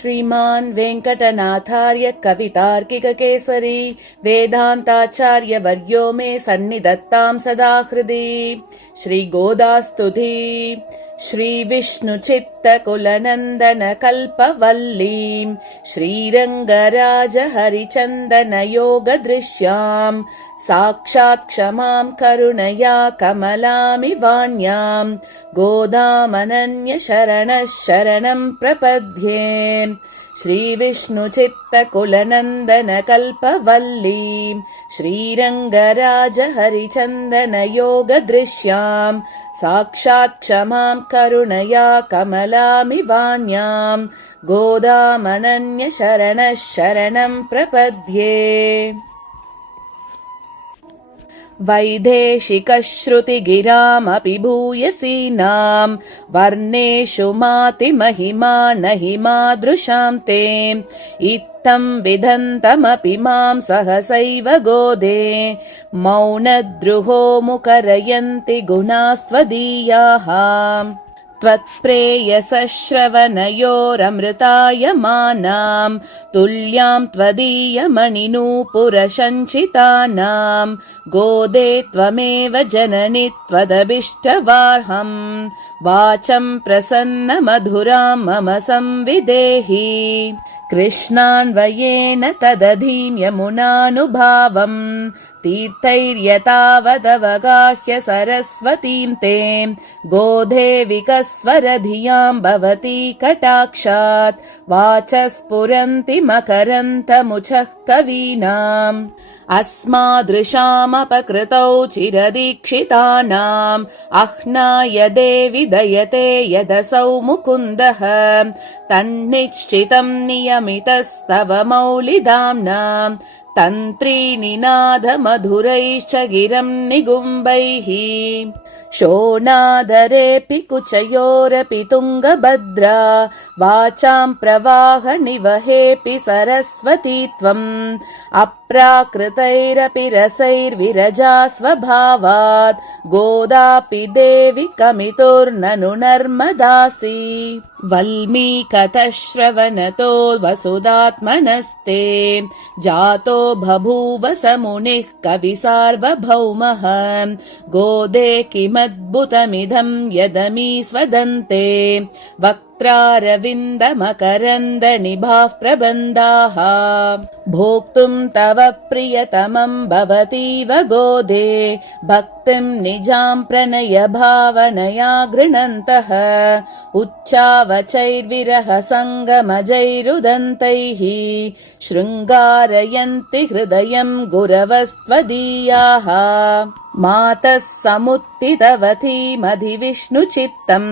श्रीमान् वेङ्कटनाथार्य कवितार्किककेसरी वेदान्ताचार्यवर्यो मे सन्निधत्तां सदा हृदि। श्रीगोदास्तुति श्रीविष्णुचित्तकुलनन्दनकल्पवल्लीं श्रीरङ्गराजहरिचन्दनयोगदृश्याम् साक्षात् क्षमां करुणया कमलामिवान्यां गोदामनन्यशरणः शरणं प्रपद्ये। श्रीविष्णुचित्तकुलनन्दनकल्पवल्लीं श्रीरङ्गराजहरिचन्दनयोगदृश्यां साक्षात् क्षमां करुणया कमलामिवान्यां गोदामनन्यशरणः शरणं प्रपद्ये। वैदेशिकश्रुतिगिरामपि भूयसीनां वर्णेषु मातिमहिमा नहि मादृशां ते इत्थं विदन्तमपि मां सहसैव गोदे मौनद्रुहो मुकरयन्ति गुणास्त्वदीयाः। त्वत्प्रेयसश्रवणयोरमृतायमानां तुल्यां त्वदीयमणिनूपुरसञ्चितानां गोदे त्वमेव जननि त्वदभिष्टवार्हं वाचं प्रसन्नमधुरां मम संविदेहि। कृष्णान्वयेन तदधीं यमुनानुभावं तीर्थैर्यतावदवगाह्य सरस्वतीं ते गोधे विकस्वरधियां भवती कटाक्षात् वाचस्फुरन्ति मकरन्तमुचः कवीनाम्। अस्मादृशामपकृतौ चिरदीक्षितानाम् अह्नाय देवि दयते यदसौ मुकुन्दः तन्निश्चितं नियमितस्तव मौलिदाम्नाम् तन्त्रीनिनादमधुरैश्च गिरं निगुम्बैः। शोणादरेऽपि कुचयोरपि तुङ्गभद्रा वाचां प्रवाहनिवहेऽपि सरस्वती त्वम् अप्राकृतैरपि रसैर्विरजा स्वभावात् गोदापि देवि कमितुर्ननु नर्मदासि। वल्मीकतश्रवणतो वसुदात्मनस्ते जातो बभूव स मुनिः कवि सार्वभौमः गोदे किमद्भुतमिदं यदमी स्वदन्ते वक्त्रारविन्दमकरन्दनिभाः प्रबन्धाः। भोक्तुं तव प्रियतमं भवतीव गोदे भक्तिं निजां प्रणय भावनया गृह्णन्तः उच्चावचैर्विरह सङ्गमजैरुदन्तैः शृङ्गारयन्ति हृदयं गुरवस्त्वदीयाः। मातः समुत्थितवतीमधिविष्णुचित्तं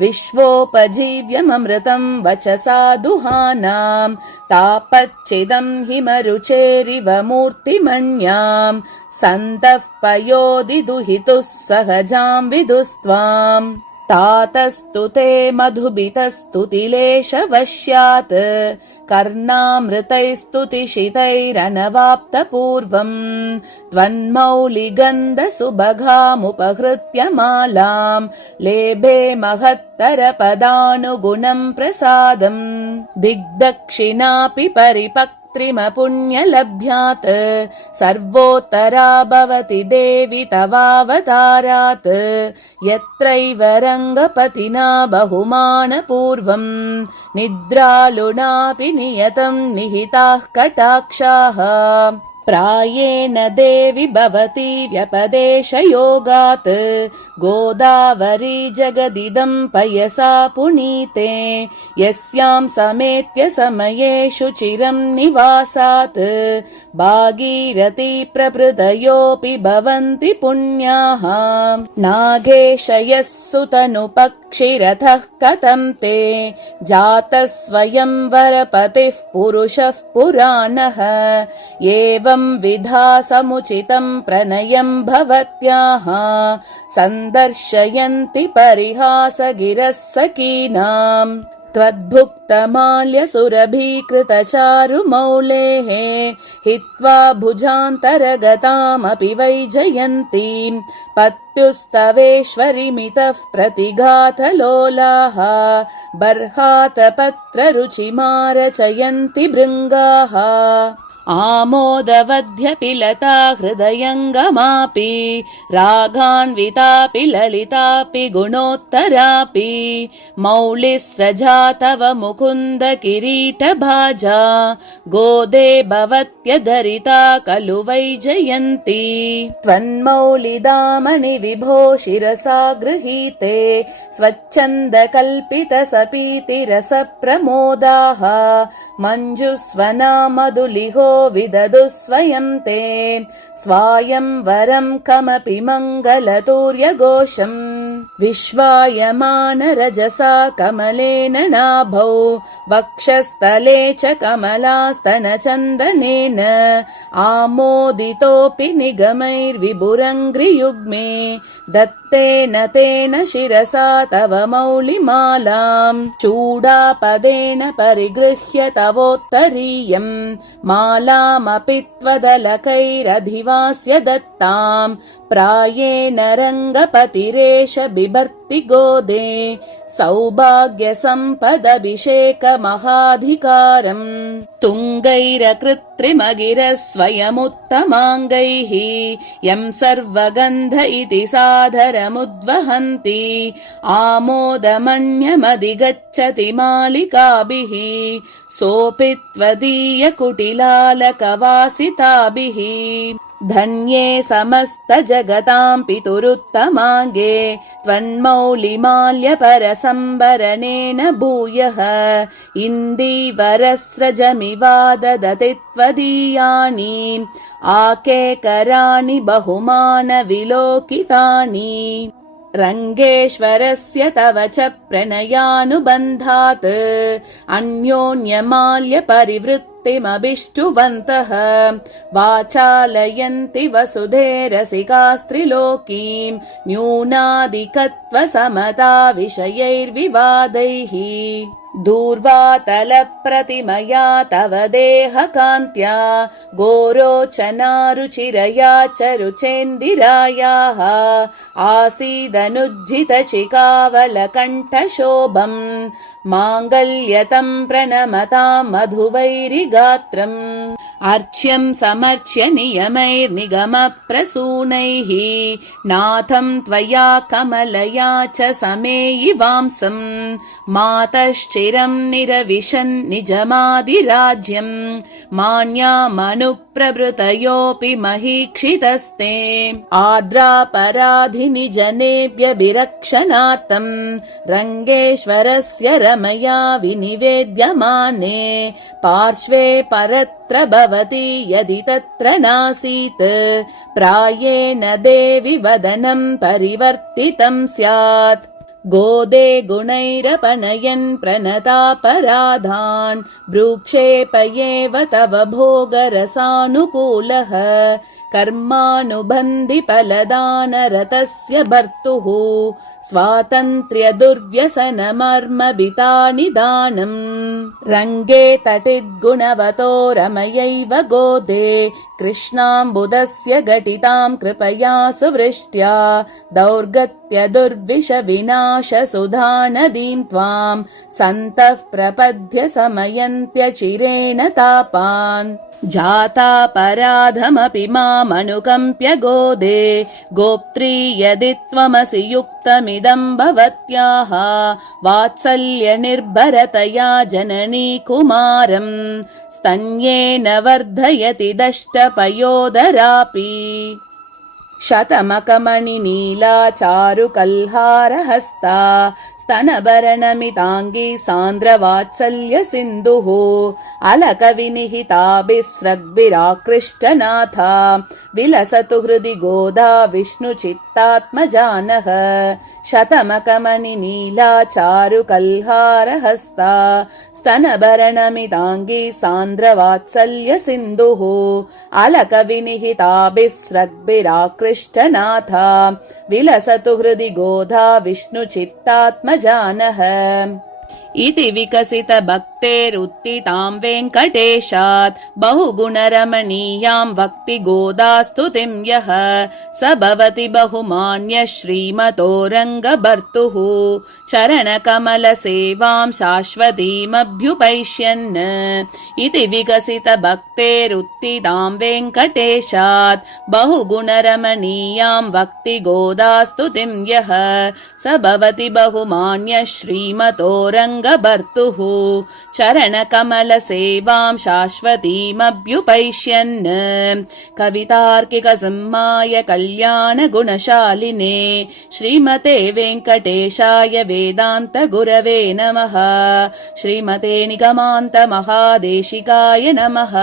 विश्वोपजीव्यममृतं वचसा दुहानां तापच्चिदं हिमरुचेरिव मूर्तिमण्यां सन्तः पयोदिदुहितुः सहजां विदुस्त्वाम्। तातस्तु ते मधुबितस्तुतिलेशवश्यात् कर्णामृतैस्तुतिशितैरनवाप्तपूर्वम् त्वन्मौलिगन्धसुभगामुपहृत्य मालां लेभे महत्तरपदानुगुणं प्रसादम्। दिग्दक्षिणापि परिपक्त्रिमपुण्यलभ्यात् सर्वोत्तरा भवति देवि तवावतारात् यत्रैव रङ्गपतिना बहुमानपूर्वम् निद्रालुनापि नियतं निहिताः कटाक्षाः। प्रायेण देवि भवती व्यपदेशयोगात् गोदावरी जगदिदं पयसा पुनीते यस्यां समेत्य समयेषु चिरं निवासात् भागीरथी प्रभृतयोऽपि भवन्ति पुण्याः। नागेशयः सुतनुपक्षिरथः कथं ते जातः स्वयं वरपतिः पुरुषः पुराणः एवं विधा समुचितं प्रणयं भवत्याः सन्दर्शयन्ति परिहासगिरः सखीनाम्। त्वद्भुक्तमाल्यसुरभीकृतचारुमौलेः हित्वा भुजान्तरगतामपि वैजयन्तीम् पत्युस्तवेश्वरिमितः प्रतिघातलोलाः बर्हातपत्ररुचिमारचयन्ति भृङ्गाः आमोदवध्यपि लता हृदयङ्गमापि रागान्वितापि ललितापि गुणोत्तरापि मौलिस्रजा तव मुकुन्द किरीटभाजा गोदे भवत्यधरिता खलु वैजयन्ती त्वन्मौलिदामनि विभो शिरसा गृहीते स्वच्छन्दकल्पितसपीतिरसप्रमोदाः मञ्जुस्वना मधुलिहो विददु स्वयं ते स्वायंवरं कमपि मङ्गलतूर्यघोषम् विश्वायमानरजसा कमलेन नाभौ वक्षस्थले च कमलास्तनचन्दनेन आमोदितोऽपि निगमैर्विभुरङ्घ्रियुग्मे दत्तेन तेन शिरसा तव मौलिमालाम् चूडापदेन परिगृह्य तवोत्तरीयम् मालामपि त्वदलकैरधिवास्य दत्ताम् प्रायेण रङ्गपतिरेष बिभर्ति गोदे सौभाग्यसम्पदभिषेकमहाधिकारम् तुङ्गैरकृत्रिमगिरः स्वयमुत्तमाङ्गैः यम् सर्वगन्ध इति सादरमुद्वहन्ति आमोदमन्यमधिगच्छति मालिकाभिः सोऽपि त्वदीयकुटिलालकवासिताभिः धन्ये समस्तजगतां पितुरुत्तमाङ्गे त्वन्मौलिमाल्यपरसम्भरणेन भूयः इन्दीवरस्रजमिवाददति त्वदीयानि आकेकराणि बहुमानविलोकितानि रङ्गेश्वरस्य तव च प्रणयानुबन्धात् अन्योन्यमाल्यपरिवृत्तिमभिष्टुवन्तः वाचालयन्ति वसुधे रसिकास्त्रिलोकीम् न्यूनाधिकत्वसमता विषयैर्विवादैः दूर्वातलप्रतिमया तव देहकान्त्या गोरोचनारुचिरया च रुचेन्दिरायाः आसीदनुज्झितचिकावलकण्ठशोभम् माङ्गल्यतं प्रणमतां मधुवैरिगात्रम् अर्च्यं समर्च्य नियमैर्निगमप्रसूनैः नाथं त्वया कमलया च समेयिवांसम् मातश्चिरं निरविशन् निजमादिराज्यम् मान्यामनुप्रभृतयोऽपि महीक्षितस्ते आद्रापराधिनि जनेभ्यभिरक्षणार्थम् रङ्गेश्वरस्य रमया विनिवेद्यमाने पार्श्वे परत्र भवति यदि तत्र नासीत् प्रायेण देवि वदनं परिवर्तितं स्यात् गोदे गुणैरपनयन् प्रणतापराधान् भ्रूक्षेपयेव तव भोगरसानुकूलः कर्मानुबन्धि फलदानरतस्य भर्तुः स्वातन्त्र्य दुर्व्यसनमर्मभिता निदानम् रङ्गे तटिद्गुणवतो रमयैव गोदे कृष्णाम्बुदस्य घटितां कृपया सुवृष्ट्या दौर्गत्य दुर्विष विनाश सुधा नदीं त्वां सन्तः प्रपद्य समयन्त्यचिरेण तापान् जातापराधमपि मामनुकम्प्य गोदे गोप्त्री यदि त्वमसि युक्तमिदं भवत्याः वात्सल्यनिर्भरतया जननी कुमारं स्तन्येन वर्धयति दष्टपयोदरापि शतमकमणिनीला चारुकल्हारहस्ता स्तनभरणमिताङ्गी सान्द्रवात्सल्य सिन्धुः अलकविनिहिताभिस्रग्भिराकृष्टनाथा विलसतु हृदि गोदा विष्णुचित्तात्मजानः शतमकमणिनीला चारुकल्हारहस्ता स्तनभरणमिताङ्गी सान्द्रवात्सल्य सिन्धुः अलकविनिहिताभिस्रग्भिराकृष्टनाथा विलसतु हृदि गोधा विष्णुचित्तात्मजानः इति विकसित भक्तेरुत्थितां वेङ्कटेशात् बहुगुणरमणीयां भक्ति गोदास्तुतिं यः स भवति बहुमान्य श्रीमतो रङ्गभर्तुः चरणकमलसेवां शाश्वतीमभ्युपैष्यन् इति विकसित भक्तेरुत्थितां वेङ्कटेशात् बहुगुणरमणीयां भक्ति गोदास्तुतिं यः स भवति बहुमान्य श्रीमतो रङ्गभर्तुः चरणकमलसेवां शाश्वतीमभ्युपैष्यन् कवितार्किकसिंहाय कल्याणगुणशालिने श्रीमते वेङ्कटेशाय वेदान्तगुरवे नमः। श्रीमते निगमान्तमहादेशिकाय नमः।